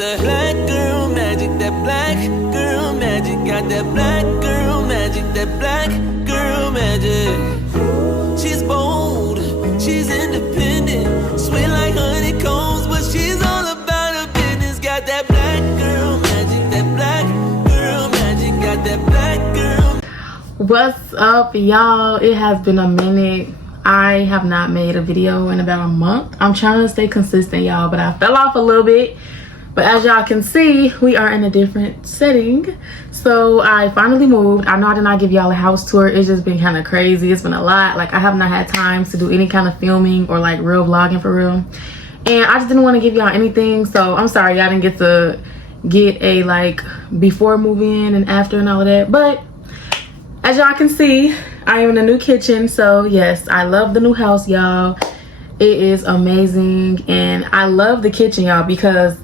the black girl magic, that black girl magic. Got that black girl magic, that black girl magic. She's bold, she's independent, sweet like honeycombs, but she's all about her business. Got that black girl magic, that black girl magic. Got that black girl. What's up, y'all? It has been a minute. I have not made a video in about a month. I'm trying to stay consistent, y'all, but I fell off a little bit. But as y'all can see, we are in a different setting. So I finally moved. I know I did not give y'all a house tour. It's just been kind of crazy. It's been a lot. Like, I have not had time to do any kind of filming or like real vlogging for real. And I just didn't want to give y'all anything. So I'm sorry y'all didn't get to get a like before moving and after and all of that. But as y'all can see, I am in a new kitchen. So yes, I love the new house, y'all. It is amazing. And I love the kitchen, y'all, because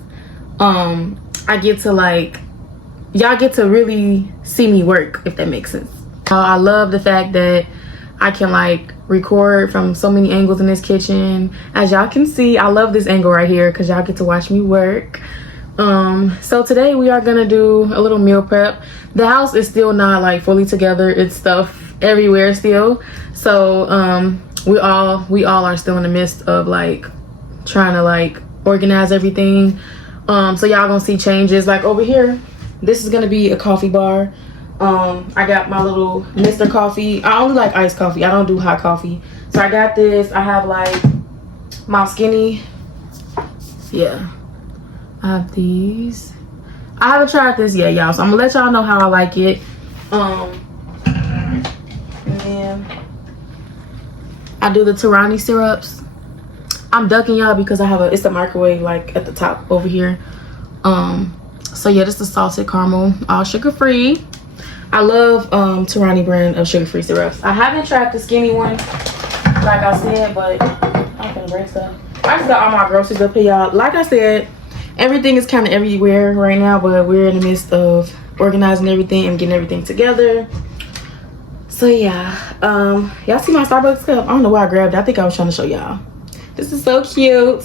I get to like, y'all get to really see me work, if that makes sense. I love the fact that I can like record from so many angles in this kitchen. As y'all can see, I love this angle right here because y'all get to watch me work. So today we are gonna do a little meal prep. The house is still not like fully together. It's stuff everywhere still. So we all are still in the midst of like trying to like organize everything. So y'all gonna see changes. Like over here, this is gonna be a coffee bar. I got my little Mr. Coffee. I only like iced coffee. I don't do hot coffee. So I got this. I have like my skinny. Yeah, I have these. I haven't tried this yet, y'all. So I'm gonna let y'all know how I like it. And then I do the Torani syrups. I'm ducking y'all because I have it's a microwave like at the top over here. So yeah, this is salted caramel, all sugar free. I love Torani brand of sugar free syrups. I haven't tried the skinny one, like I said, but I'm gonna break stuff. I just got all my groceries up here, y'all. Like I said, everything is kind of everywhere right now, but we're in the midst of organizing everything and getting everything together. So yeah, y'all see my Starbucks cup? I don't know why I grabbed it. I think I was trying to show y'all. This is so cute.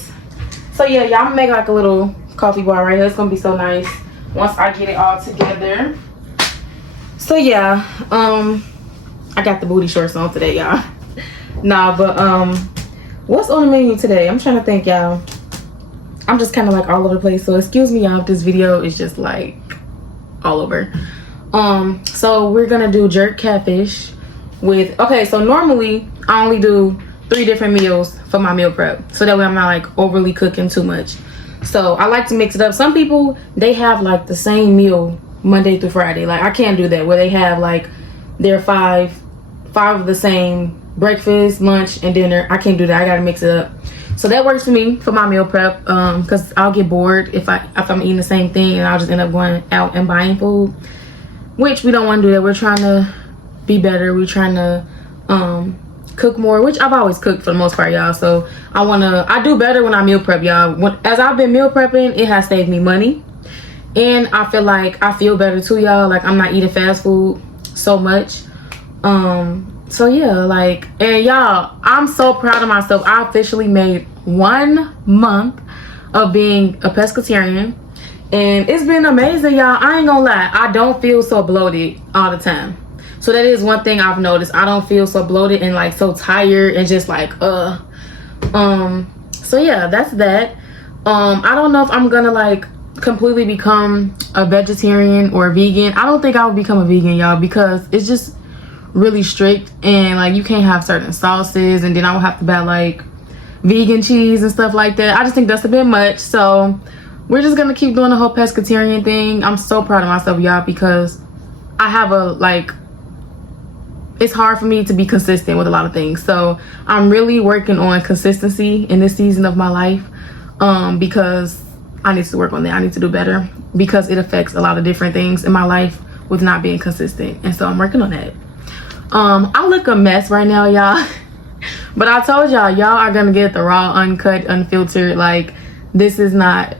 So yeah, y'all, I'm gonna make like a little coffee bar right here. It's gonna be so nice once I get it all together. So yeah, I got the booty shorts on today, y'all. Nah, but what's on the menu today? I'm trying to think, y'all. I'm just kind of like all over the place, so excuse me, y'all, if this video is just like all over. So we're gonna do jerk catfish with, okay, so normally I only do 3 different meals for my meal prep, so that way I'm not like overly cooking too much. So I like to mix it up. Some people, they have like the same meal Monday through Friday. Like, I can't do that, where they have like their five of the same breakfast, lunch, and dinner. I can't do that. I gotta mix it up. So that works for me for my meal prep, because I'll get bored if I'm eating the same thing, and I'll just end up going out and buying food, which we don't want to do that. We're trying to be better. We're trying to cook more, which I've always cooked for the most part, y'all. So I do better when I meal prep, y'all. As I've been meal prepping, it has saved me money, and I feel like I feel better too, y'all. Like, I'm not eating fast food so much. So yeah, like, and y'all, I'm so proud of myself. I officially made 1 month of being a pescatarian, and it's been amazing, y'all. I ain't gonna lie, I don't feel so bloated all the time. So that is one thing I've noticed. I don't feel so bloated and like so tired and just like so yeah, that's that. I don't know if I'm gonna like completely become a vegetarian or a vegan. I don't think I would become a vegan, y'all, because it's just really strict, and like you can't have certain sauces, and then I would have to buy like vegan cheese and stuff like that. I just think that's a bit much. So we're just gonna keep doing the whole pescatarian thing. I'm so proud of myself, y'all, because I have it's hard for me to be consistent with a lot of things. So I'm really working on consistency in this season of my life, because I need to work on that. I need to do better, because it affects a lot of different things in my life with not being consistent, and so I'm working on that. I look a mess right now, y'all. But I told y'all are gonna get the raw, uncut, unfiltered. Like, this is not,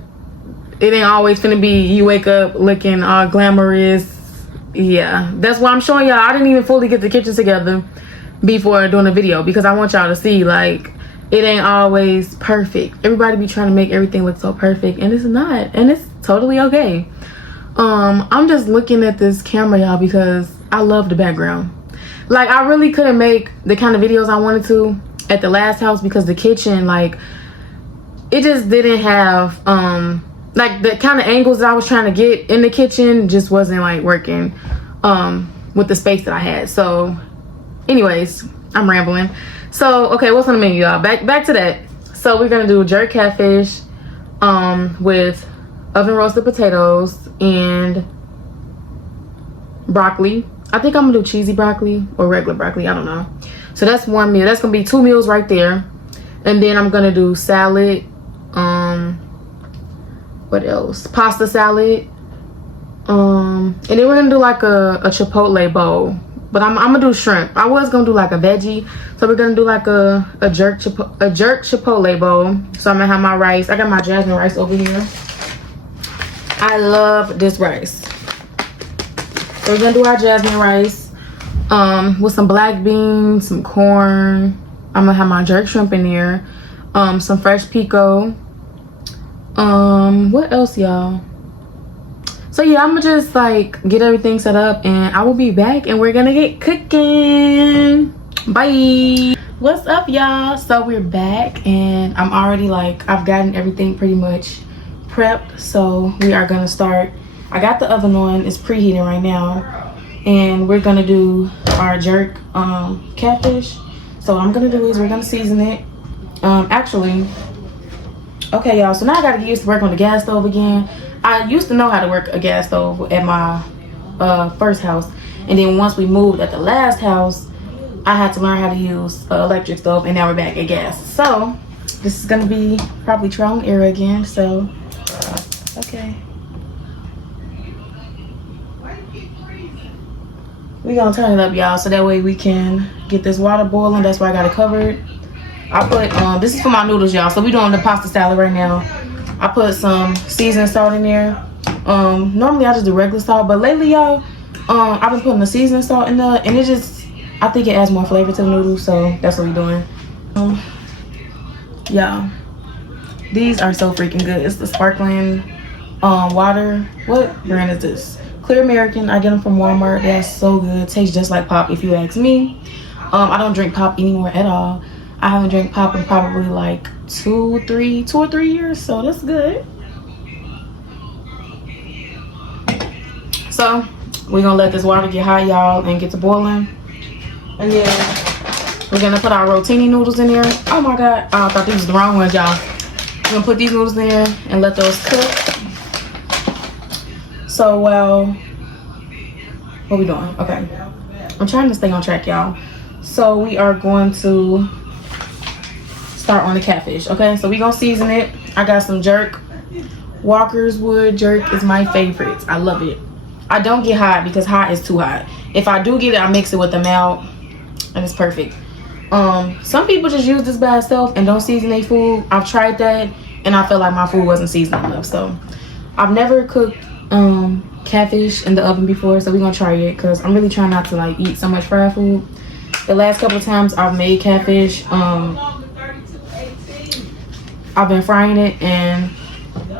it ain't always gonna be you wake up looking all glamorous. Yeah, that's why I'm showing y'all. I didn't even fully get the kitchen together before doing the video, because I want y'all to see like it ain't always perfect. Everybody be trying to make everything look so perfect, and it's not, and it's totally okay. I'm just looking at this camera, y'all, because I love the background. Like, I really couldn't make the kind of videos I wanted to at the last house because the kitchen, like, it just didn't have like the kind of angles that I was trying to get in the kitchen just wasn't like working with the space that I had. So anyways, I'm rambling. So okay, what's on the menu, y'all? Back to that. So we're gonna do jerk catfish with oven roasted potatoes and broccoli. I think I'm gonna do cheesy broccoli or regular broccoli, I don't know. So that's one meal. That's gonna be 2 meals right there. And then I'm gonna do salad, what else? Pasta salad. And then we're gonna do like a chipotle bowl. But I'm gonna do shrimp. I was gonna do like a veggie. So we're gonna do like a jerk chipotle bowl. So I'm gonna have my rice. I got my jasmine rice over here. I love this rice. So we're gonna do our jasmine rice with some black beans, some corn. I'm gonna have my jerk shrimp in there, some fresh pico. What else, y'all? So yeah, I'm gonna just like get everything set up, and I will be back, and we're gonna get cooking. Bye. What's up, y'all? So we're back, and I'm already like, I've gotten everything pretty much prepped. So we are gonna start. I got the oven on, it's preheating right now, and we're gonna do our jerk catfish. So what I'm gonna do is we're gonna season it. Actually, okay, y'all, so now I gotta get used to work on the gas stove again. I used to know how to work a gas stove at my first house, and then once we moved at the last house, I had to learn how to use electric stove, and now we're back at gas. So this is gonna be probably trial and error again. So okay, we're gonna turn it up, y'all, so that way we can get this water boiling. That's why I got it covered. I put this is for my noodles, y'all. So we're doing the pasta salad right now. I put some seasoned salt in there. Normally I just do regular salt, but lately, y'all, I've been putting the seasoned salt in there, and it just, I think it adds more flavor to the noodles. So that's what we're doing. Y'all, these are so freaking good. It's the sparkling water. What brand is this? Clear American. I get them from Walmart. They're so good. Tastes just like pop, if you ask me. I don't drink pop anymore at all. I haven't drank pop in probably like 2 or 3 years, so that's good. So we're gonna let this water get hot, y'all, and get to boiling. And then we're gonna put our rotini noodles in there. Oh my god, I thought these was the wrong ones, y'all. We're gonna put these noodles in there and let those cook. So, well, what we doing? Okay, I'm trying to stay on track, y'all. So we are going to start on the catfish. Okay, so we gonna season it. I got some jerk. Walker's Wood jerk is my favorite. I love it. I don't get hot because hot is too hot. If I do get it, I mix it with the melt, and it's perfect. Some people just use this by itself and don't season their food. I've tried that, and I felt like my food wasn't seasoned enough. So I've never cooked catfish in the oven before, so we're gonna try it because I'm really trying not to like eat so much fried food. The last couple of times I've made catfish, I've been frying it, and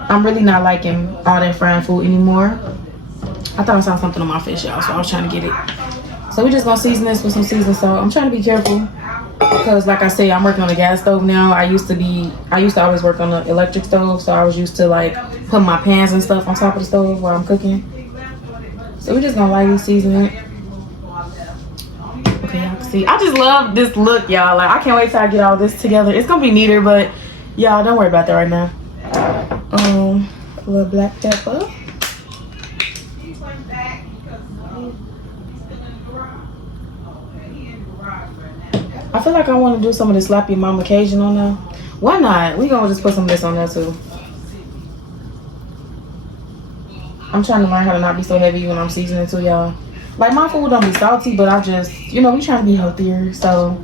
I'm really not liking all that fried food anymore. I thought I saw something on my fish, y'all, so I was trying to get it. So we're just gonna season this with some seasoned salt. I'm trying to be careful because, like I say, I'm working on a gas stove now. I used to always work on the electric stove, so I was used to like putting my pans and stuff on top of the stove while I'm cooking. So we're just gonna lightly season it. Okay, y'all can see. I just love this look, y'all. Like, I can't wait till I get all this together. It's gonna be neater, but y'all don't worry about that right now. A little black pepper. I feel like I want to do some of the Slap Your Mama Cajun on there. Why not? We gonna just put some of this on there too. I'm trying to learn how to not be so heavy when I'm seasoning too, y'all. Like, my food don't be salty, but I just, you know, we trying to be healthier, so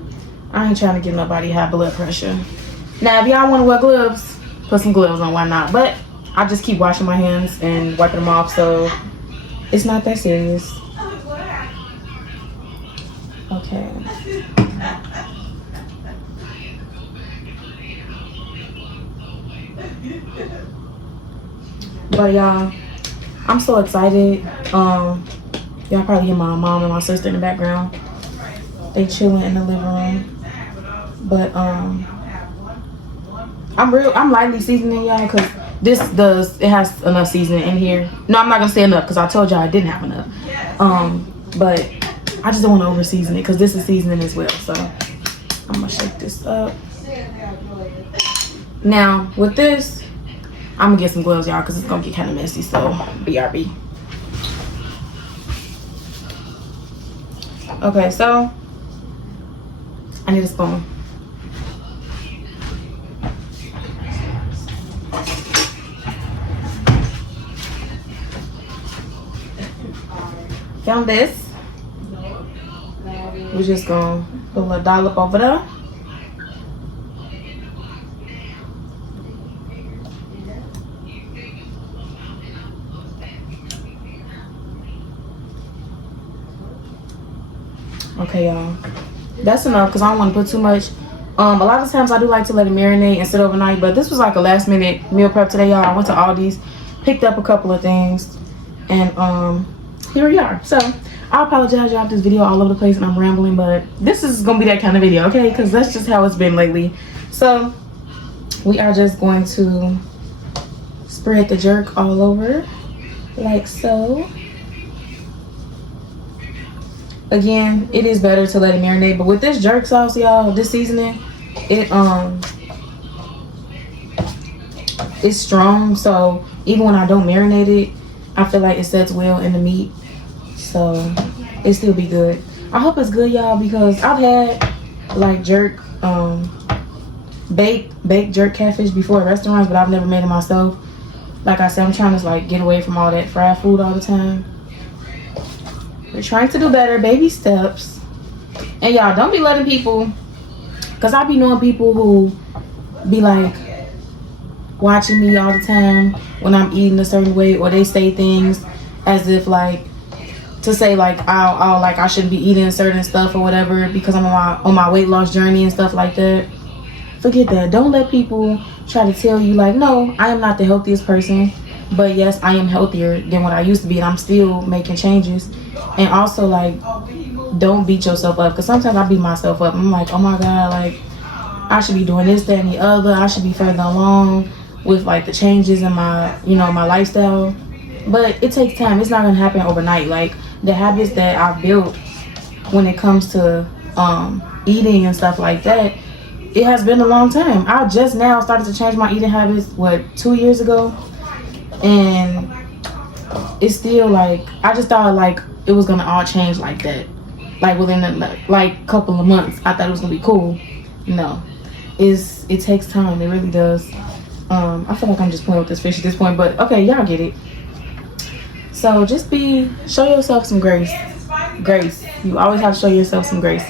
I ain't trying to give nobody high blood pressure. Now, if y'all want to wear gloves, put some gloves on, why not? But I just keep washing my hands and wiping them off, so it's not that serious. Okay. But y'all, I'm so excited. Y'all probably hear my mom and my sister in the background. They chilling in the living room. But I'm lightly seasoning y'all because it has enough seasoning in here. No, I'm not gonna say enough because I told y'all I didn't have enough. But I just don't want to over season it because this is seasoning as well. So I'm gonna shake this up. Now with this, I'm gonna get some gloves, y'all, because it's gonna get kind of messy. So BRB. Okay, so I need a spoon. Found this. We're just gonna put a little dollop over there. Okay, y'all, that's enough because I don't want to put too much. A lot of times I do like to let it marinate and sit overnight, but this was like a last minute meal prep today, y'all. I went to Aldi's, picked up a couple of things, and here we are. So I apologize, y'all, if this video all over the place and I'm rambling, but this is gonna be that kind of video, okay? Because that's just how it's been lately. So we are just going to spread the jerk all over like so. Again, it is better to let it marinate, but with this jerk sauce, y'all, this seasoning, it's strong, so even when I don't marinate it, I feel like it sets well in the meat, so it still be good. I hope it's good, y'all, because I've had like jerk baked jerk catfish before at restaurants, but I've never made it myself. Like I said, I'm trying to like get away from all that fried food all the time. We're trying to do better, baby steps. And y'all, don't be letting people, because I be knowing people who be like watching me all the time when I'm eating a certain way, or they say things as if like to say like I'll like I shouldn't be eating certain stuff or whatever because I'm on my weight loss journey and stuff like that. Forget that. Don't let people try to tell you like, no, I am not the healthiest person, but yes, I am healthier than what I used to be, and I'm still making changes. And also, like, don't beat yourself up, because sometimes I beat myself up. I'm like, oh my god, like I should be doing this, that, and the other. I should be further along with like the changes in my, you know, my lifestyle. But it takes time. It's not gonna happen overnight. Like the habits that I've built when it comes to eating and stuff like that, it has been a long time. I just now started to change my eating habits 2 years ago, and it's still like I just thought like it was gonna all change like that, like within a like couple of months. I thought it was gonna be cool. No, it takes time. It really does. I feel like I'm just playing with this fish at this point, but okay, y'all get it. So just show yourself some grace. You always have to show yourself some grace.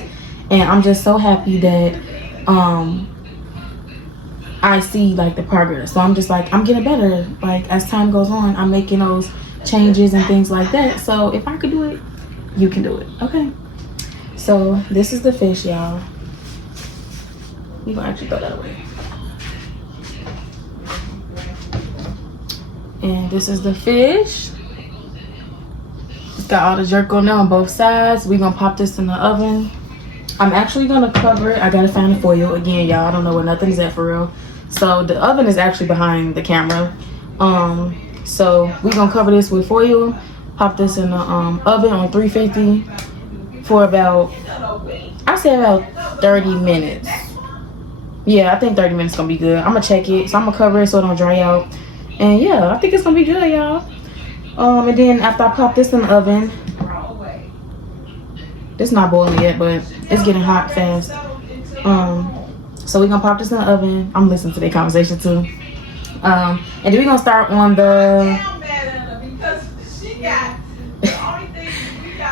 And I'm just so happy that I see like the progress. So I'm just like, I'm getting better. Like as time goes on, I'm making those changes and things like that. So if I could do it, you can do it. Okay. So this is the fish, y'all. We gonna actually throw that away. And this is the fish. It's got all the jerk on there on both sides. We're gonna pop this in the oven. I'm actually gonna cover it. I gotta find the foil again, y'all. I don't know where nothing's at for real. So the oven is actually behind the camera. So we're gonna cover this with foil. Pop this in the oven on 350 for about, I say about 30 minutes. Yeah, I think 30 minutes is gonna be good. I'm gonna check it. So I'm gonna cover it so it don't dry out. And yeah, I think it's gonna be good, y'all. And then after I pop this in the oven, it's not boiling yet, but it's getting hot fast. So we're gonna pop this in the oven. I'm listening to their conversation too. And then we're gonna start on the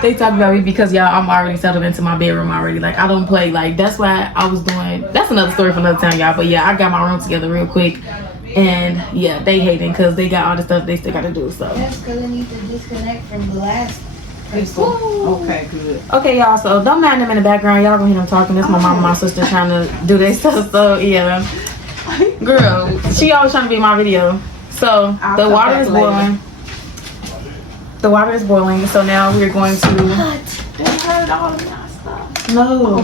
they talk about me because y'all, I'm already settled into my bedroom already. Like I don't play. Like that's why I was doing, that's another story for another time, y'all. But yeah, I got my room together real quick. And yeah, they hating because they got all the stuff they still gotta do. So that's because I need to disconnect from the last person. Okay, good. Okay, y'all, so don't mind them in the background. Y'all gonna hear them talking. That's my mom and my sister trying to do their stuff. So yeah, girl, she always trying to be in my video. So the water is boiling. The water is boiling. So now we're going to. They heard all of that stuff. No.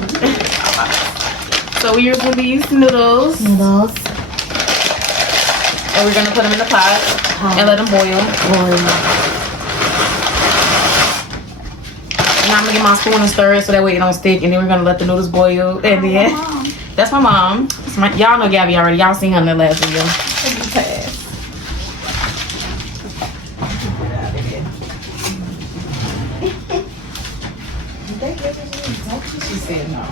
So we're using these noodles. Noodles. And we're gonna put them in the pot and let them boil. And I'm gonna get my spoon and stir it so that way it don't stick. And then we're gonna let the noodles boil. And then that's my mom. Y'all know Gabby already. Y'all seen her in the last video. She said no.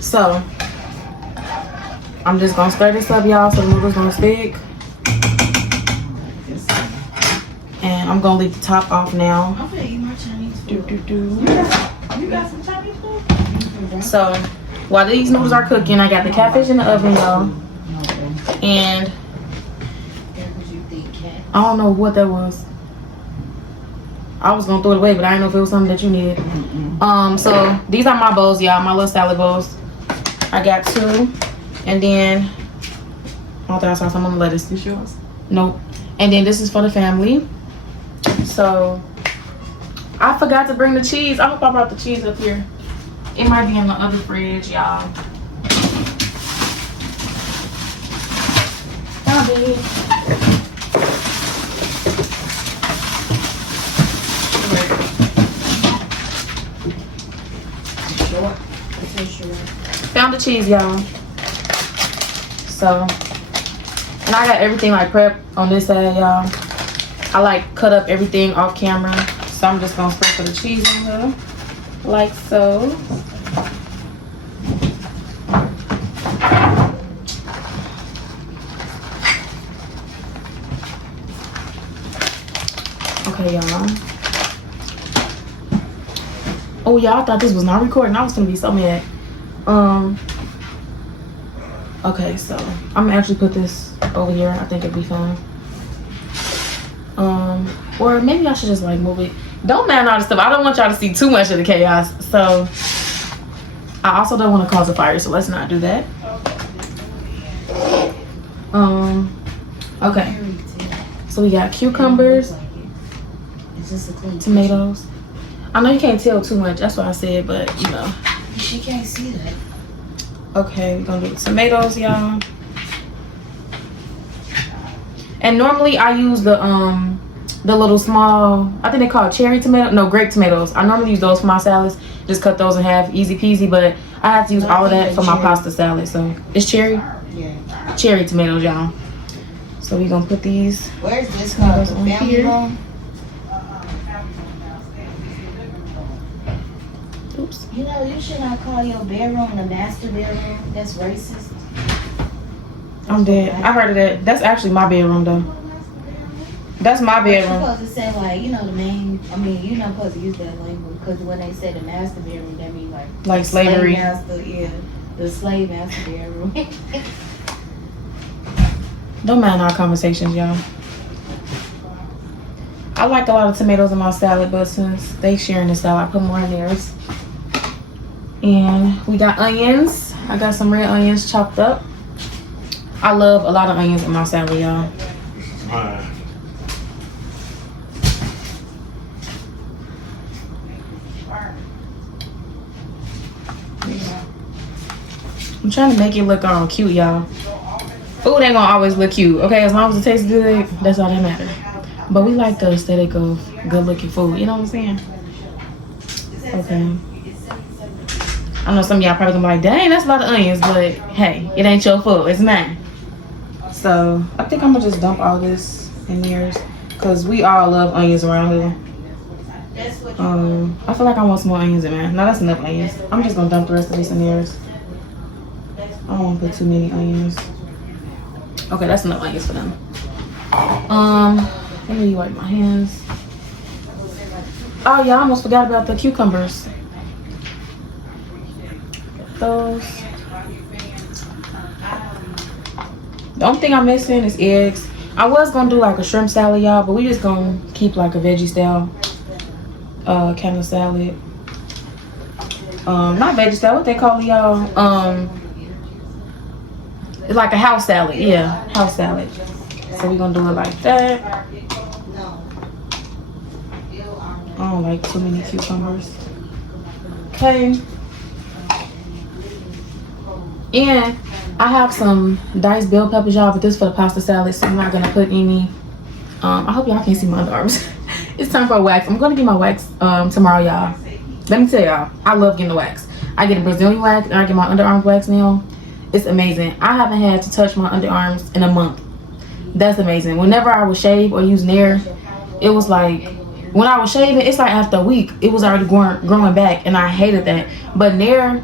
So I'm just gonna stir this up, y'all, so the noodles don't stick. And I'm gonna leave the top off now. I'm gonna eat my Chinese food. You got some Chinese food? So while these noodles are cooking, I got the catfish in the oven, y'all. And I don't know what that was. I was gonna throw it away, but I didn't know if it was something that you needed. So these are my bowls, y'all, my little salad bowls. I got 2, and then I thought I saw some on the lettuce. This yours? Nope. And then this is for the family. So I forgot to bring the cheese. I hope I brought the cheese up here. It might be in the other fridge, y'all. Found it. Found the cheese, y'all. So, and I got everything like prepped on this side, y'all. I like cut up everything off camera, so I'm just gonna sprinkle the cheese in here, like so. Okay, y'all. Oh, y'all, I thought this was not recording. I was gonna be so mad. Okay, so I'm gonna actually put this over here. I think it'll be fine. Or maybe I should just like move it. Don't mind all this stuff. I don't want y'all to see too much of the chaos. So I also don't want to cause a fire, so let's not do that. Okay. So we got cucumbers, tomatoes. I know you can't tell too much. That's what I said, but you know. She can't see that. Okay, we're gonna do the tomatoes, y'all. And normally I use the little small, I think they call it cherry tomato, no, grape tomatoes. I normally use those for my salads. Just cut those in half, easy peasy. But I have to use all of that for my pasta salad. So it's cherry. Yeah. Cherry tomatoes, y'all. So we're gonna put these. Where's this called? on Family here. room? Oops. You know, you should not call your bedroom the master bedroom. That's racist. I'm dead. I heard of that. That's actually my bedroom though. That's my You're bedroom. supposed to say like, you know, the main. I mean, you're not supposed to use that language because when they say the master bedroom, that means like Slavery. Slave master, yeah, the slave master bedroom. Don't mind our conversations, y'all. I like a lot of tomatoes in my salad, but since they sharing the salad, I put more in theirs. And we got onions. I got some red onions chopped up. I love a lot of onions in my salad, y'all. I'm trying to make it look all cute, y'all. Food ain't gonna always look cute, okay? As long as it tastes good, that's all that matters. But we like the aesthetic of good looking food, you know what I'm saying? Okay. I know some of y'all probably gonna be like, dang, that's a lot of onions, but hey, it ain't your fault, it's mine. So I think I'm gonna just dump all this in theirs, cause we all love onions around here. I feel like I want some more onions in there. No, that's enough onions. I'm just gonna dump the rest of this in theirs. I don't want to put too many onions. Okay, that's enough onions for them. Let me wipe my hands. Oh yeah, I almost forgot about the cucumbers. Those. The only thing I'm missing is eggs. I was gonna do like a shrimp salad, y'all, but we just gonna keep like a veggie style kind of salad. Not veggie style, what they call it, y'all? It's like a house salad, yeah, house salad. So we're gonna do it like that. I don't like too many cucumbers. Okay. And I have some diced bell peppers, y'all, but this is for the pasta salad, so I'm not gonna put any. I hope y'all can't see my underarms. It's time for a wax. I'm gonna get my wax tomorrow, y'all. Let me tell y'all, I love getting the wax. I get a Brazilian wax and I get my underarms wax now. It's amazing. I haven't had to touch my underarms in a month. That's amazing. Whenever I would shave or use Nair, it was like, when I was shaving, it's like after a week, it was already growing back, and I hated that. But Nair,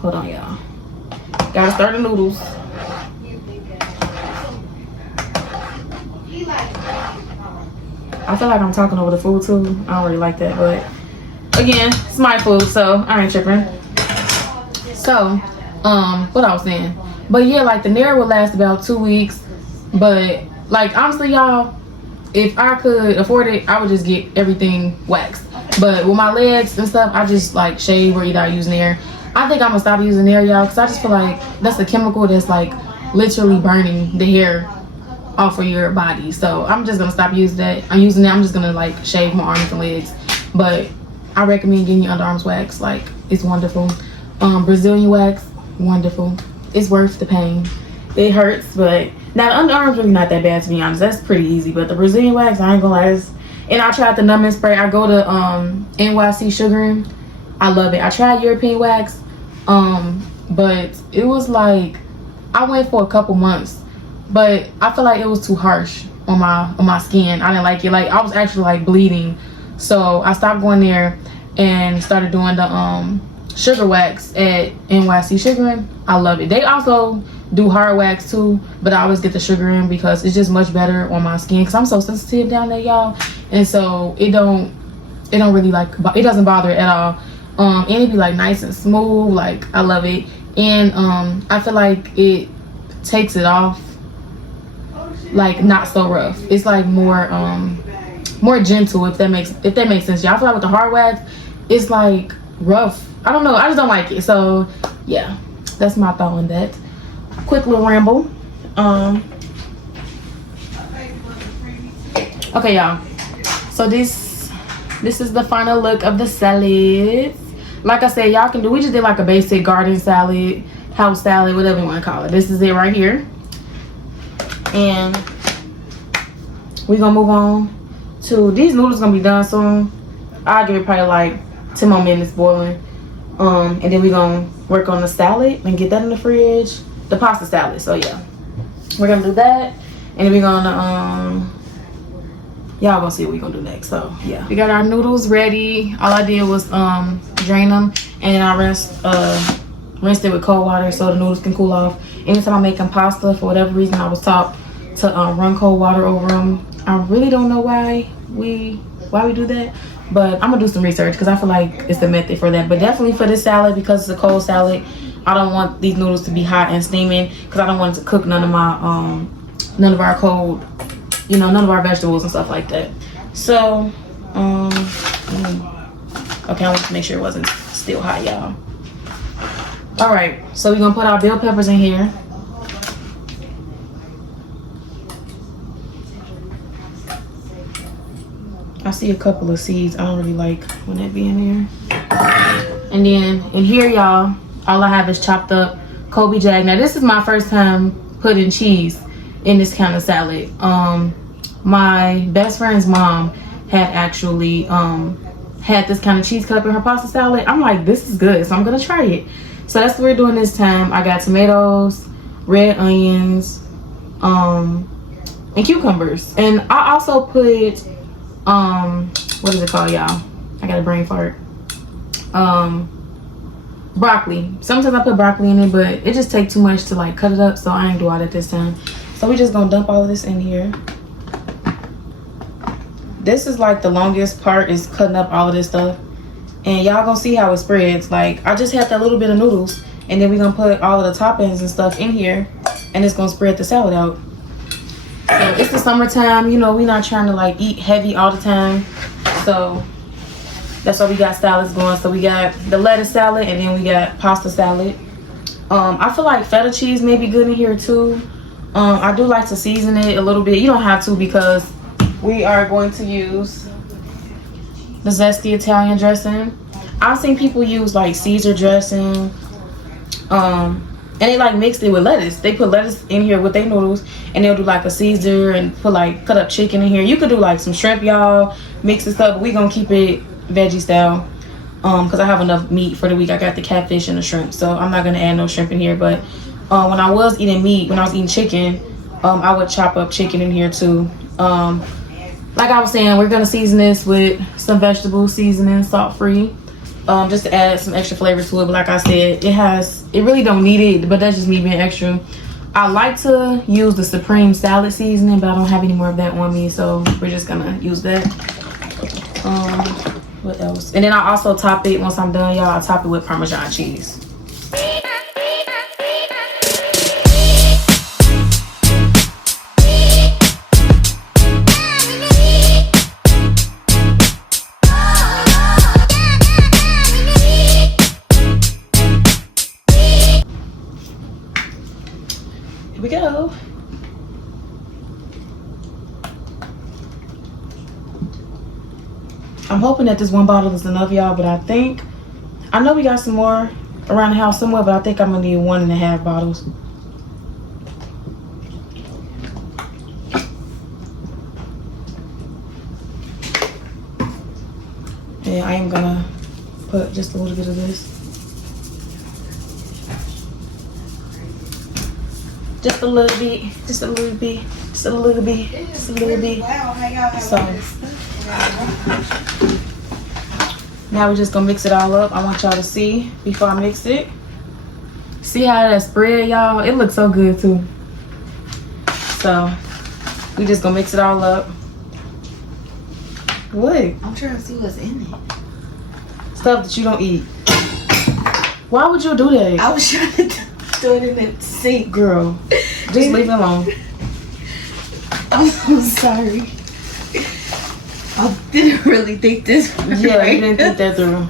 hold on, y'all. Gotta stir the noodles. I feel like I'm talking over the food too. I don't really like that, but again, it's my food, so I ain't tripping. So, what I was saying. But yeah, like the Nair will last about 2 weeks. But like honestly, y'all, if I could afford it, I would just get everything waxed. But with my legs and stuff, I just like shave or either I use Nair. I think I'm gonna stop using Nair, y'all, because I just feel like that's a chemical that's like literally burning the hair off of your body. So I'm just gonna stop using that. I'm just gonna like shave my arms and legs. But I recommend getting your underarms waxed. Like, it's wonderful. Brazilian wax, wonderful. It's worth the pain. It hurts, but now the underarms really not that bad, to be honest. That's pretty easy. But the Brazilian wax, I ain't gonna lie. And I tried the numbing spray. I go to NYC Sugaring. I love it. I tried European wax, but it was like, I went for a couple months, but I feel like it was too harsh on my skin. I didn't like it. Like, I was actually like bleeding, so I stopped going there and started doing the sugar wax at NYC Sugaring. I love it. They also do hard wax too, but I always get the Sugaring because it's just much better on my skin, because I'm so sensitive down there, y'all, and so it don't really like, it doesn't bother it at all. And it be like nice and smooth. Like, I love it. And I feel like it takes it off like not so rough. It's like more gentle, if that makes sense, y'all. I feel like with the hard wax, it's like rough. I don't know, I just don't like it. So yeah, that's my thought on that. Quick little ramble. Okay, y'all, so this is the final look of the salad. Like I said, y'all can do, we just did like a basic garden salad, house salad, whatever you want to call it. This is it right here. And we're gonna move on to, these noodles gonna be done soon. I'll give it probably like 10 more minutes boiling. And then we're gonna work on the salad and get that in the fridge, the pasta salad. So yeah, we're gonna do that, and then we're gonna y'all gonna see what we're gonna do next. So yeah, we got our noodles ready. All I did was drain them, and then I rinsed it with cold water so the noodles can cool off. Anytime I'm making pasta, for whatever reason, I was taught to run cold water over them. I really don't know why we do that, but I'm gonna do some research because I feel like it's the method for that. But definitely for this salad, because it's a cold salad, I don't want these noodles to be hot and steaming, because I don't want it to cook none of our cold, you know, none of our vegetables and stuff like that. So okay, I want to make sure it wasn't still hot, y'all. All right, so we're gonna put our bell peppers in here. I see a couple of seeds. I don't really like when that be in there. And then in here, y'all, all I have is chopped up Colby Jack. Now this is my first time putting cheese in this kind of salad. My best friend's mom had actually had this kind of cheese cut up in her pasta salad. I'm like, this is good, so I'm gonna try it. So that's what we're doing this time. I got tomatoes, red onions, and cucumbers. And I also put what is it called, y'all? I got a brain fart. Broccoli. Sometimes I put broccoli in it, but it just takes too much to like cut it up, so I ain't do all that this time. So we just gonna dump all of this in here. This is like the longest part, is cutting up all of this stuff, and y'all gonna see how it spreads. Like, I just have that little bit of noodles, and then we're gonna put all of the toppings and stuff in here, and it's gonna spread the salad out. So it's the summertime, you know, we're not trying to like eat heavy all the time, so that's why we got salads going. So we got the lettuce salad, and then we got pasta salad. I feel like feta cheese may be good in here too. I do like to season it a little bit. You don't have to because we are going to use the zesty Italian dressing. I've seen people use like Caesar dressing, and they like mixed it with lettuce. They put lettuce in here with their noodles, and they'll do like a Caesar and put like cut up chicken in here. You could do like some shrimp, y'all, mix this up. We gonna keep it veggie style, because I have enough meat for the week. I got the catfish and the shrimp, so I'm not gonna add no shrimp in here. But when I was eating meat, when I was eating chicken, I would chop up chicken in here too. Like I was saying, we're gonna season this with some vegetable seasoning, salt free, just to add some extra flavor to it. But like I said, it really don't need it, but that's just me being extra. I like to use the Supreme salad seasoning, but I don't have any more of that on me, so we're just gonna use that. What else? And then I also top it, once I'm done, y'all, I top it with Parmesan cheese. Here we go. I'm hoping that this one bottle is enough, y'all, but I know we got some more around the house somewhere, but I think I'm gonna need 1.5 bottles. And I am gonna put just a little bit of this. Just a little bit, just a little bit, just a little bit, just a little bit. So now we're just gonna mix it all up. I want y'all to see before I mix it. See how that spread, y'all? It looks so good too. So we just gonna mix it all up. What? I'm trying to see what's in it. Stuff that you don't eat. Why would you do that? I was trying to throw it in the sink. Girl, just leave it alone. I'm so sorry. I didn't really think this through. Yeah, you didn't think that through.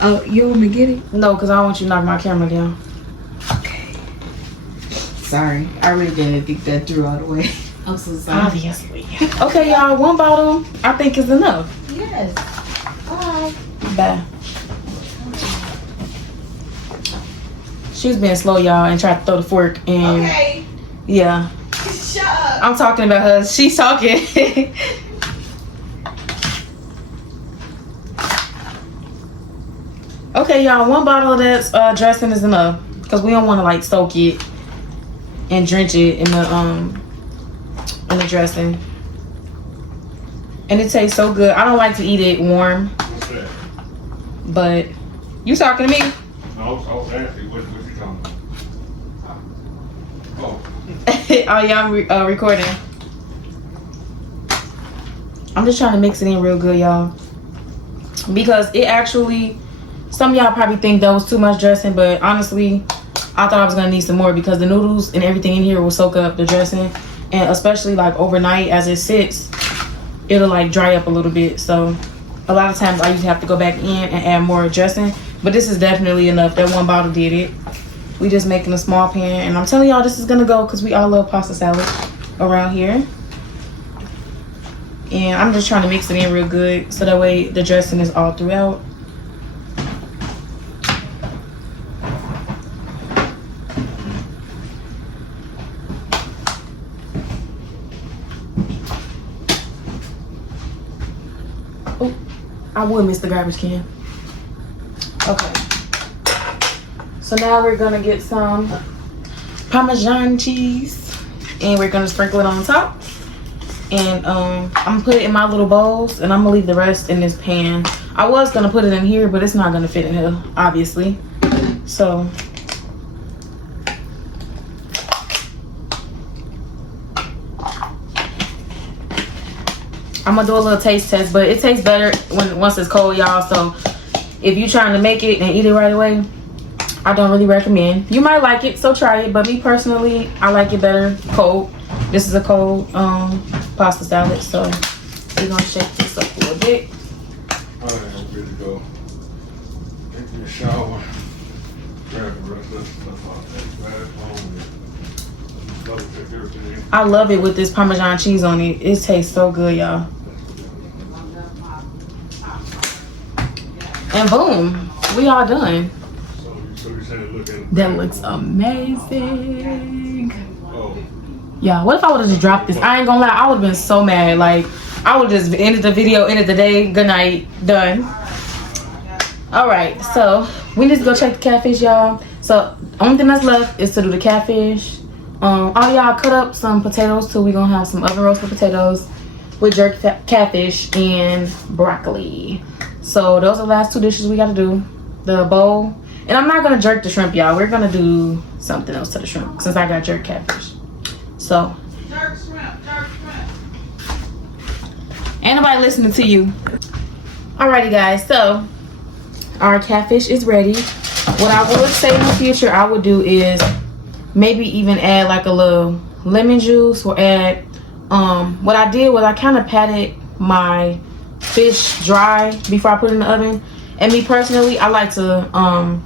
Oh, you want me to get it? No, because I don't want you to knock my camera down. Okay. Sorry. I really didn't think that through all the way. I'm so sorry. Obviously. Okay, y'all, 1 bottle I think is enough. Yes. Bye. Bye. She was being slow, y'all, and tried to throw the fork in. Okay. Yeah. Shut up. I'm talking about her. She's talking. Okay, y'all, 1 bottle of that dressing is enough, because we don't want to like soak it and drench it in the dressing. And it tastes so good. I don't like to eat it warm. What's that? But you talking to me? No, I was asking, what you talking about? Oh, Oh yeah, I'm recording. I'm just trying to mix it in real good, y'all, because it actually, some of y'all probably think that was too much dressing, but honestly I thought I was gonna need some more, because the noodles and everything in here will soak up the dressing, and especially like overnight as it sits, it'll like dry up a little bit. So a lot of times I usually have to go back in and add more dressing, but this is definitely enough. That 1 bottle did it. We just making a small pan, and I'm telling y'all this is gonna go, because we all love pasta salad around here. And I'm just trying to mix it in real good, so that way the dressing is all throughout. Oh, I would miss the garbage can. Okay. So now we're gonna get some Parmesan cheese, and we're gonna sprinkle it on the top. And I'm gonna put it in my little bowls, and I'm gonna leave the rest in this pan. I was gonna put it in here, but it's not gonna fit in here, obviously. So I'm gonna do a little taste test, but it tastes better once it's cold, y'all. So if you're trying to make it and eat it right away, I don't really recommend. You might like it, so try it, but me personally, I like it better cold. This is a cold pasta salad, so we're gonna shake this up a little bit. all right, I'm ready to go. Take me a shower, grab the rest of the stuff off that bad phone. double check everything. I love it with this Parmesan cheese on it. It tastes so good, y'all. And boom, we all done. So you're saying look at That looks amazing. Oh, Yeah, what if I would have just dropped this? I ain't gonna lie, I would have been so mad. Like, I would just ended the video, ended the day, good night, done. Alright, so we need to go check the catfish, y'all. So, only thing that's left is to do the catfish. All y'all cut up some potatoes too. We gonna have some oven roasted potatoes with jerk catfish and broccoli. So, those are the last two dishes we gotta do. The bowl. And I'm not gonna jerk the shrimp, y'all. We're gonna do something else to the shrimp since I got jerk catfish. So, ain't nobody listening to you. Alrighty, guys. So, our catfish is ready. What I would say in the future I would do is maybe even add like a little lemon juice or add. What I did was I kind of patted my fish dry before I put it in the oven. And me personally, I like to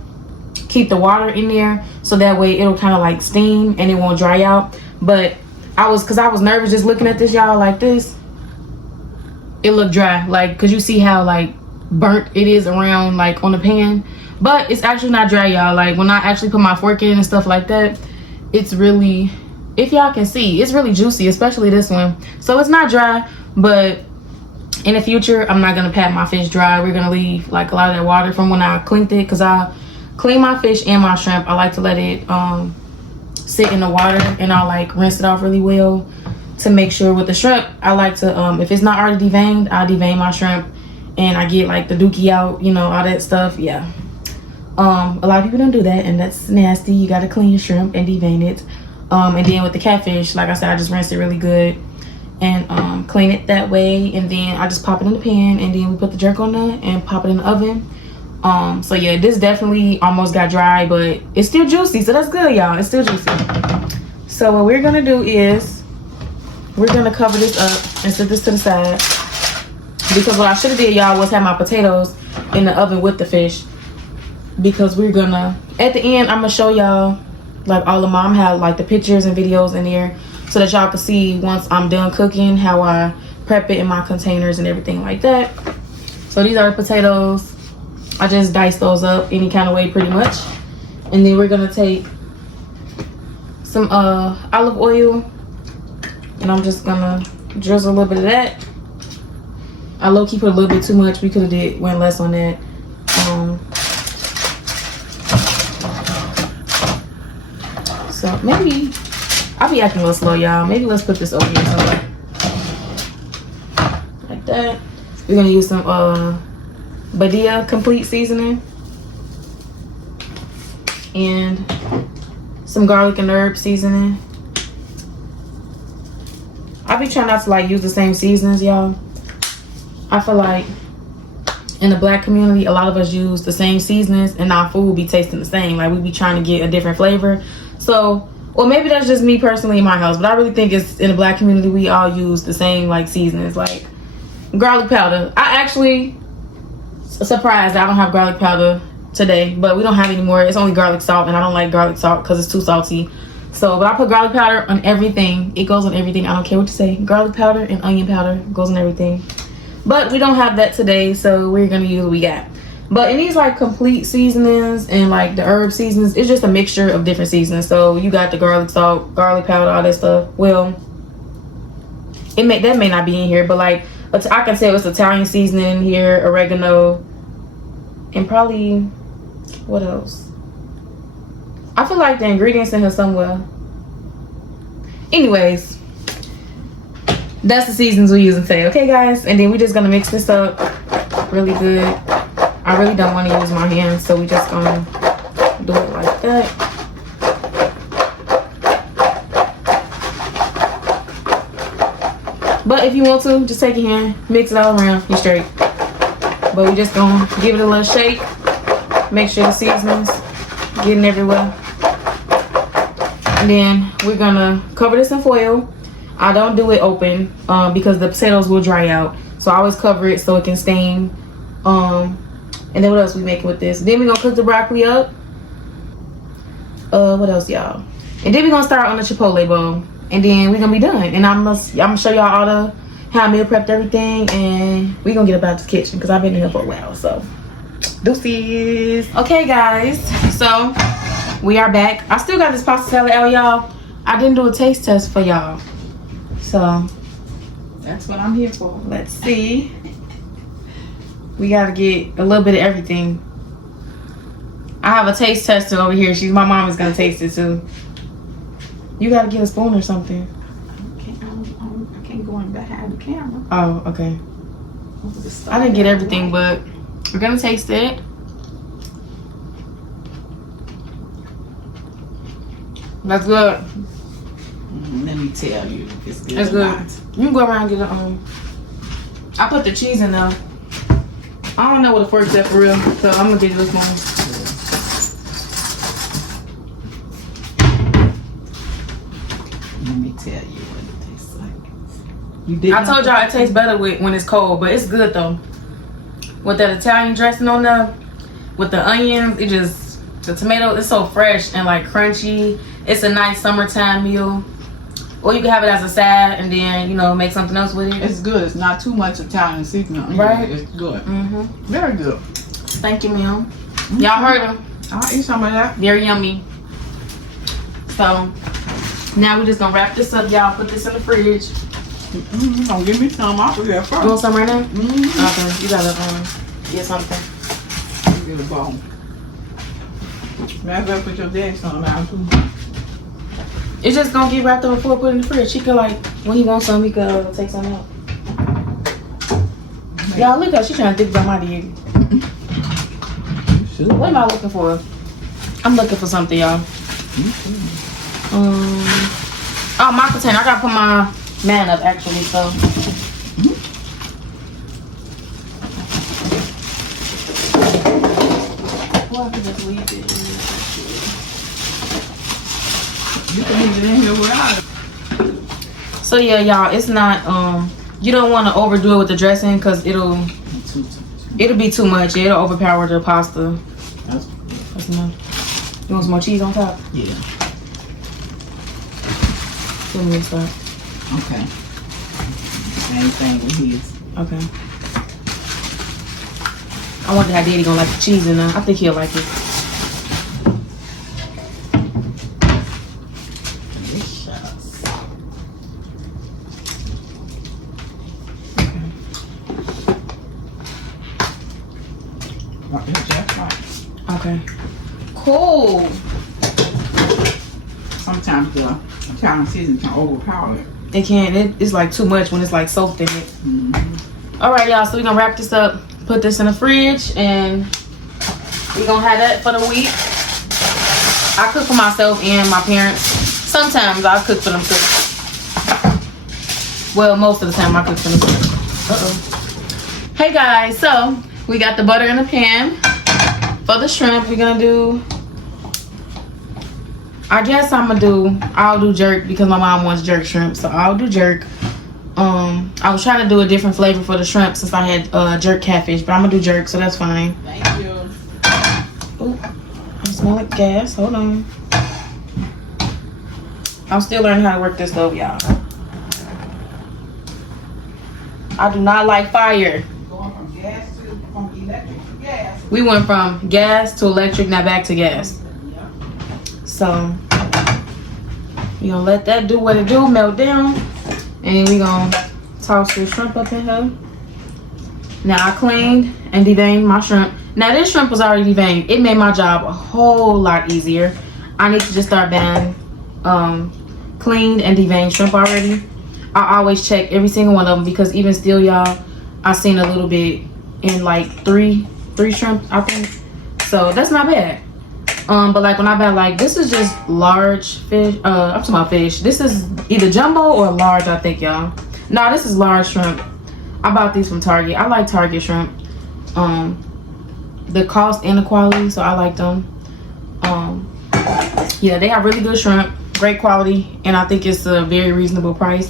keep the water in there so that way it'll kind of like steam and it won't dry out. But cause I was nervous just looking at this, y'all, like this. It looked dry, like, cause you see how like burnt it is around like on the pan, but it's actually not dry, y'all. Like when I actually put my fork in and stuff like that, it's really, if y'all can see, it's really juicy, especially this one. So it's not dry, but in the future I'm not gonna pat my fish dry. We're gonna leave like a lot of that water from when I cleaned it, because I clean my fish and my shrimp. I like to let it sit in the water and I'll like rinse it off really well to make sure. With the shrimp, I like to if it's not already deveined, I'll devein my shrimp and I get like the dookie out, you know, all that stuff. Yeah, a lot of people don't do that and that's nasty. You got to clean your shrimp and devein it. And then with the catfish, like I said, I just rinse it really good and clean it that way, and then I just pop it in the pan and then we put the jerk on there and pop it in the oven. So yeah, this definitely almost got dry, but it's still juicy, so that's good, y'all. It's still juicy. So what we're gonna do is we're gonna cover this up and set this to the side, because what I should have did, y'all, was have my potatoes in the oven with the fish, because we're gonna, at the end, I'm gonna show y'all like all of mom had like the pictures and videos in there so that y'all can see once I'm done cooking how I prep it in my containers and everything like that. So these are the potatoes. I just dice those up any kind of way pretty much. And then we're gonna take some olive oil and I'm just gonna drizzle a little bit of that. I low-key put a little bit too much. We could have went less on that. So maybe I'll be acting a little slow, y'all. Maybe let's put this over here somewhere. Like that. We're gonna use some Badia complete seasoning and some garlic and herb seasoning. I be trying not to like use the same seasonings, y'all. I feel like in the black community, a lot of us use the same seasonings and our food be tasting the same. Like we be trying to get a different flavor. So, well, maybe that's just me personally in my house, but I really think it's in the black community we all use the same like seasonings, like garlic powder. I actually surprised I don't have garlic powder today, but we don't have any more. It's only garlic salt, and I don't like garlic salt because it's too salty. So, but I put garlic powder on everything. It goes on everything. I don't care what you say. Garlic powder and onion powder goes on everything. But we don't have that today, so we're gonna use what we got. But in these like complete seasonings and like the herb seasonings, it's just a mixture of different seasonings. So you got the garlic salt, garlic powder, all that stuff. Well, that may not be in here, but like I can tell it's Italian seasoning here, oregano, and probably what else? I feel like the ingredients in here somewhere. Anyways, that's the seasons we're using today, okay guys? And then we're just gonna mix this up really good. I really don't want to use my hands, so we just gonna do it like that. But if you want to, just take your hand, mix it all around, you're straight. But we just gonna give it a little shake. Make sure the seasonings getting everywhere. And then we're gonna cover this in foil. I don't do it open because the potatoes will dry out. So I always cover it so it can steam. And then what else we making with this? Then we're gonna cook the broccoli up. What else, y'all? And then we're gonna start on the Chipotle bowl. And then we're gonna be done. And I'm gonna show y'all all the how I meal prepped everything. And we're gonna get about the kitchen because I've been in here for a while. So deuces. Okay guys, so we are back. I still got this pasta salad out, y'all. I didn't do a taste test for y'all. So That's what I'm here for. let's see. We gotta get a little bit of everything. I have a taste tester over here. My mom is gonna taste it too. You gotta get a spoon or something. I can't go in behind the camera. Oh, okay. I didn't get everything, but we're gonna taste it. That's good. Let me tell you if it's good. That's or good. not. You can go around and get a I put the cheese in there. I don't know what a fork's at for real, so I'm gonna get you a spoon. Let me tell you what it tastes like. You did. I told y'all it tastes better when it's cold, but it's good though. With that Italian dressing on there, with the onions, the tomato, it's so fresh and like crunchy. It's a nice summertime meal. Or you can have it as a side and then, you know, make something else with it. It's good. It's not too much Italian seasoning. Right. It's good. Mm-hmm. Very good. Thank you, ma'am. Y'all heard them. I'll eat some of that. Very yummy. So, now we're just going to wrap this up, y'all. Put this in the fridge. Don't give me some. I'll do that first. You want some right now? Mm-hmm. Okay. You got to get something. Get a bowl. Matter of fact, put your dad some out too. It's just going to get wrapped up before put in the fridge. She could, like, when he wants some, he could take some out. Y'all, look at her. She trying to think something out of you. What am I looking for? I'm looking for something, y'all. Oh, my container. I gotta put my man up actually, so. Well, I could just leave it in there. You can leave it in here without it. So yeah, y'all, it's not you don't want to overdo it with the dressing because it'll be too much. It'll overpower the pasta. That's enough. You want some more cheese on top? Yeah. Let me start. Okay. Same thing with his. Okay. I wonder how Daddy gonna like the cheese in there. I think he'll like it. Delicious. Okay. Cool. Sometimes the Italian seasoning can overpower it. It can. It's like too much when it's like soaked in it. Mm-hmm. All right, y'all. So we're gonna wrap this up. Put this in the fridge, and we're gonna have that for the week. I cook for myself and my parents. Sometimes I cook for them too. Well, most of the time I cook for them too. Hey guys, so we got the butter in the pan. For the shrimp, we're gonna do. I guess I'll do jerk because my mom wants jerk shrimp, so I'll do jerk. I was trying to do a different flavor for the shrimp since I had jerk catfish, but I'm gonna do jerk, so that's fine. Thank you. Oh, I'm smelling gas. Hold on. I'm still learning how to work this stove, y'all. I do not like fire. Going from electric to gas. We went from gas to electric, now back to gas. So we gonna let that do what it do, melt down, and we gonna toss the shrimp up in here. Now I cleaned and deveined my shrimp. Now this shrimp was already deveined. It made my job a whole lot easier. I need to just start buying cleaned and deveined shrimp already. I always check every single one of them because even still, y'all, I seen a little bit in like three shrimp, I think. So that's not bad. But like when I buy, like, this is just large fish. I'm talking about fish. This is either jumbo or large, I think, y'all. No, this is large shrimp. I bought these from Target. I like Target shrimp. The cost and the quality, so I like them. Yeah, they have really good shrimp, great quality, and I think it's a very reasonable price.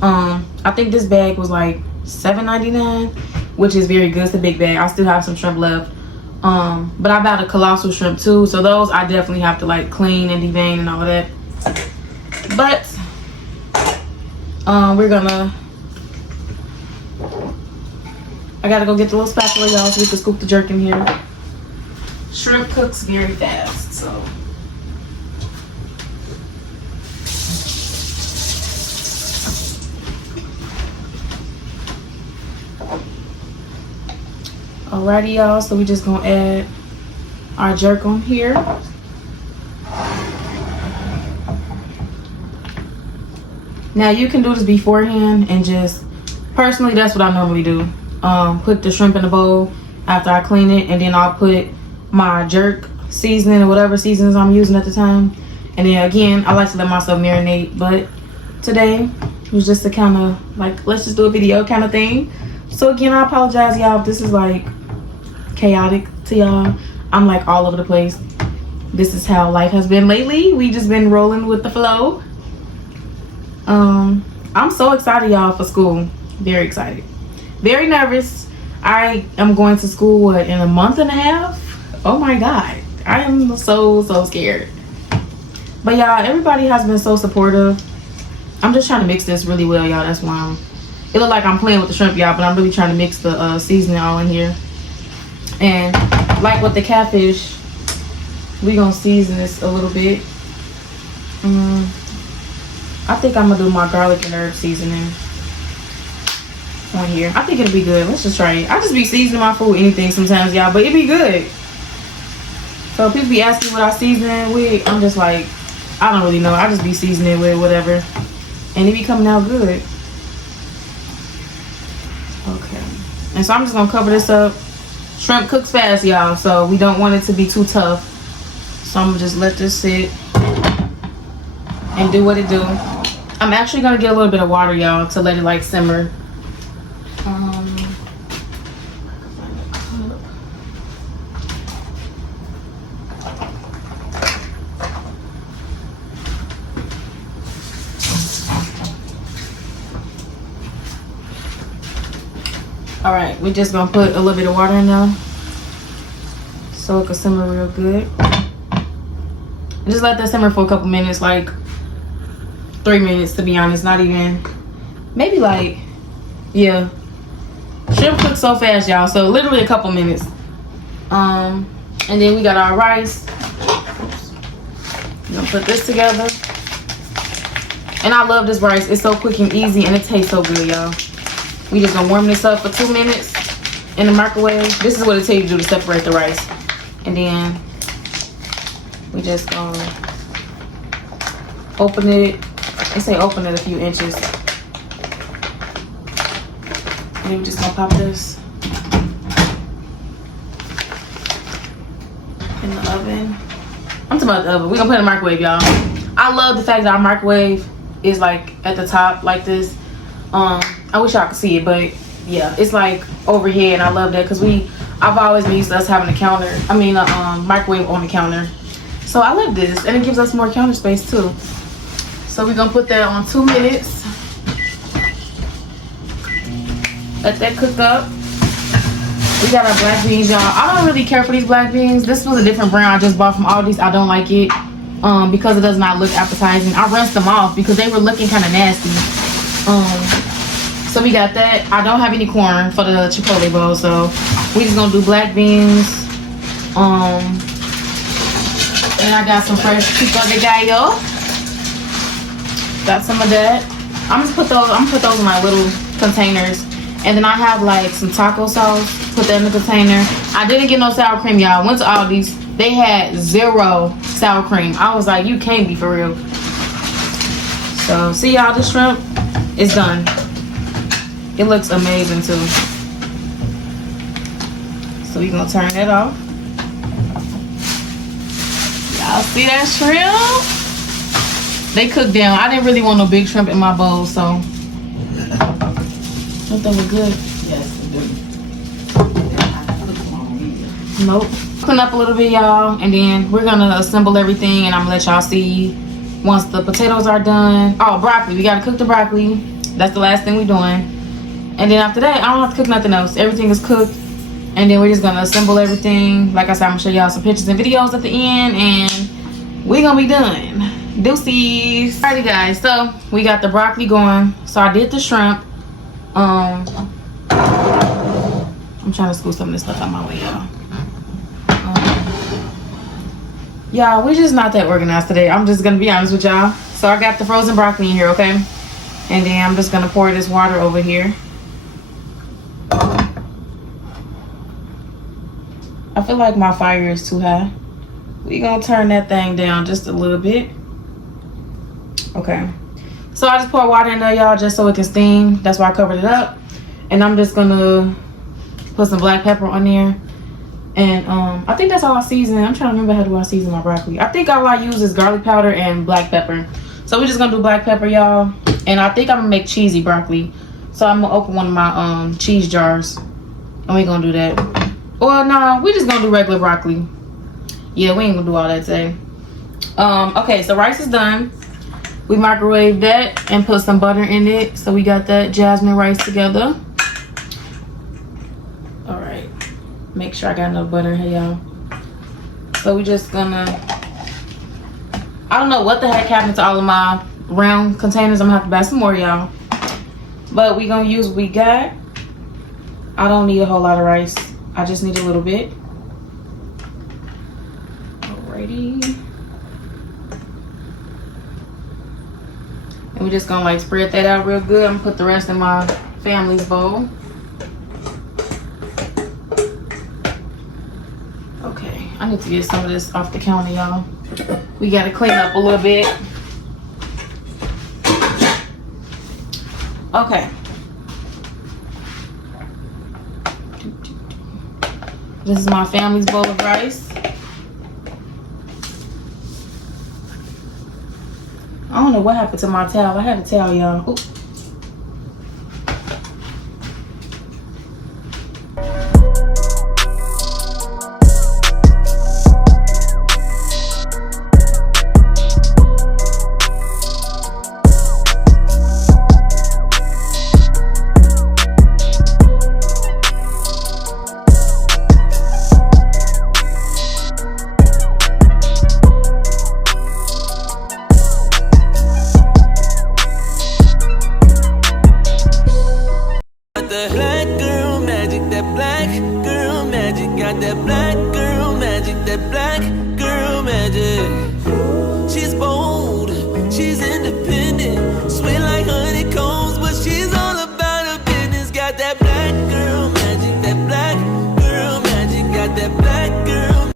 I think this bag was like $7.99, which is very good. It's a big bag. I still have some shrimp left. But I bought a colossal shrimp too, so those I definitely have to like clean and devein and all that. But we're gonna, I gotta go get the little spatula, y'all, so we can scoop the jerk in here. Shrimp cooks very fast, so. Alrighty, y'all, so we just gonna add our jerk on here. Now you can do this beforehand and just, personally that's what I normally do. Put the shrimp in the bowl after I clean it, and then I'll put my jerk seasoning or whatever seasonings I'm using at the time. And then again, I like to let myself marinate, but today was just a kind of like, let's just do a video kind of thing. So again, I apologize, y'all, if this is like chaotic to y'all. I'm like all over the place. This is how life has been lately. We just been rolling with the flow. I'm so excited, y'all, for school. Very excited. Very nervous. I am going to school, what, in a month and a half? Oh my God. I am so scared. But y'all, everybody has been so supportive. I'm just trying to mix this really well, y'all. That's why it look like I'm playing with the shrimp, y'all, but I'm really trying to mix the seasoning all in here. And like with the catfish, we gonna season this a little bit. I think I'm gonna do my garlic and herb seasoning on here. I think it'll be good. Let's just try it. I just be seasoning my food anything sometimes, y'all, but it be good. So people be asking what I season it with. I'm just like, I don't really know. I just be seasoning with whatever, and it be coming out good. Okay, and so I'm just gonna cover this up. Shrimp cooks fast, y'all, so we don't want it to be too tough. So I'm gonna just let this sit and do what it do. I'm actually gonna get a little bit of water, y'all, to let it like simmer. All right, we're just gonna put a little bit of water in there so it can simmer real good. And just let that simmer for a couple minutes, like 3 minutes to be honest, not even, maybe like, yeah. Shrimp cooks so fast, y'all, so literally a couple minutes. And then we got our rice. We're gonna put this together. And I love this rice. It's so quick and easy, and it tastes so good, y'all. We just gonna warm this up for 2 minutes in the microwave. This is what it takes to do to separate the rice. And then we just gonna open it. They say open it a few inches. And then we're just gonna pop this in the oven. I'm talking about the oven. We're gonna put it in the microwave, y'all. I love the fact that our microwave is like at the top like this. I wish y'all could see it, but yeah, it's like overhead, and I love that because I've always been used to us having a microwave on the counter. So I love this, and it gives us more counter space too. So we're gonna put that on 2 minutes. Let that cook up. We got our black beans, y'all. I don't really care for these black beans. This was a different brand I just bought from Aldi's. I don't like it because it does not look appetizing. I rinsed them off because they were looking kind of nasty. So we got that. I don't have any corn for the chipotle bowl, so we just gonna do black beans. And I got some fresh pico de gallo. Got some of that. I'm gonna put those in my little containers. And then I have like some taco sauce. Put that in the container. I didn't get no sour cream, y'all. Went to Aldi's. They had 0 sour cream. I was like, you can't be for real. So see, y'all, the shrimp is done. It looks amazing too. So we're gonna turn that off. Y'all see that shrimp? They cooked down. I didn't really want no big shrimp in my bowl, so I thought they were good. Yes, I do. Nope. Clean up a little bit, y'all, and then we're gonna assemble everything, and I'm gonna let y'all see once the potatoes are done. Oh, broccoli. We gotta cook the broccoli. That's the last thing we're doing. And then after that, I don't have to cook nothing else. Everything is cooked. And then we're just gonna assemble everything. Like I said, I'm gonna show y'all some pictures and videos at the end, and we're gonna be done. Deuces. Alrighty guys, so we got the broccoli going. So I did the shrimp. I'm trying to scoot some of this stuff out my way, y'all. Y'all, we're just not that organized today. I'm just gonna be honest with y'all. So I got the frozen broccoli in here, okay? And then I'm just gonna pour this water over here. I feel like my fire is too high. We gonna turn that thing down just a little bit. Okay. So I just pour water in there, y'all, just so it can steam. That's why I covered it up. And I'm just gonna put some black pepper on there. And I think that's all I season. I'm trying to remember how do I season my broccoli. I think all I use is garlic powder and black pepper. So we're just gonna do black pepper, y'all. And I think I'm gonna make cheesy broccoli. So I'm gonna open one of my cheese jars. And we gonna do that. Well, no, we just gonna do regular broccoli. Yeah, we ain't gonna do all that today. Okay, so rice is done. We microwaved that and put some butter in it. So we got that jasmine rice together. All right. Make sure I got enough butter here, y'all. So we just gonna, I don't know what the heck happened to all of my round containers. I'm gonna have to buy some more, y'all. But we gonna use what we got. I don't need a whole lot of rice. I just need a little bit. Alrighty. And we're just gonna like spread that out real good. I'm gonna put the rest in my family's bowl. Okay, I need to get some of this off the counter, y'all. We gotta clean up a little bit. Okay. This is my family's bowl of rice. I don't know what happened to my towel. I had a towel, y'all. Oops.